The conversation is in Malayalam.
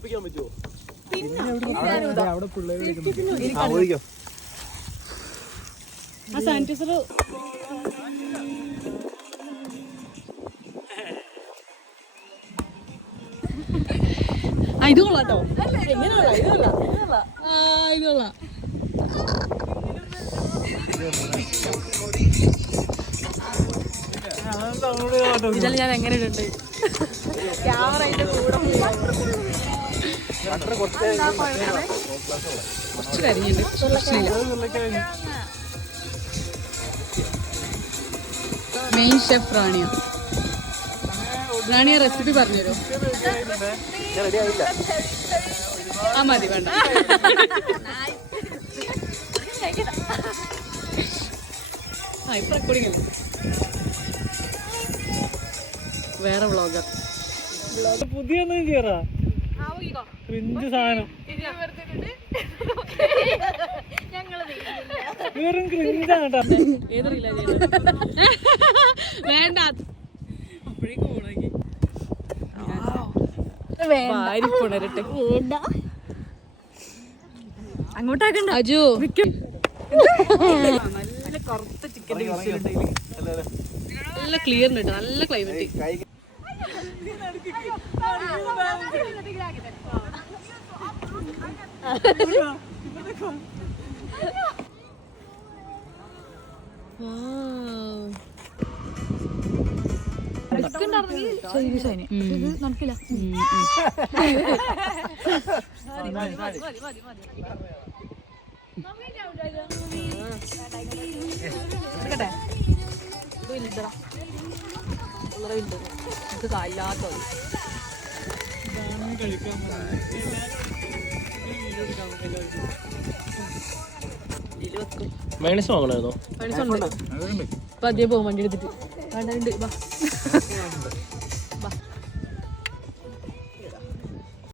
ഒപ്പിക്കാൻ പറ്റുമോ? ആ സാനിറ്റൈസർ ഇത് കൊള്ളാട്ടോ. എങ്ങനെയുള്ള ഇത് കൊള്ളാം, ഇത് കൊള്ളാം. ഇതെല്ലാം ഞാൻ എങ്ങനെ ഇടുന്നുണ്ട് ക്യാമറയുടെ കൂടെ കുറച്ച് കരിഞ്ഞിട്ട് മെയിൻ ഷെഫ് റാണിയ റെസിപ്പി പറഞ്ഞുതരോ? ആ മതി, വേണ്ട. ആ ഇപ്പൊ റെക്കോർഡിംഗ് അല്ലേ? വേറെ വ്ളോഗർ പുതിയ സാധനം വേണ്ട. അങ്ങോട്ടാക്കണ്ട അജു. നല്ല കറുത്ത ചിക്കൻ, നല്ല ക്ലിയർ ഉണ്ട്, നല്ല ക്ലൈമറ്റ്. നടക്കില്ല. മൈനസ് വാങ്ങണമായിരുന്നോ? ഇപ്പൊ അതേ പോകും വണ്ടി എടുത്തിട്ട്.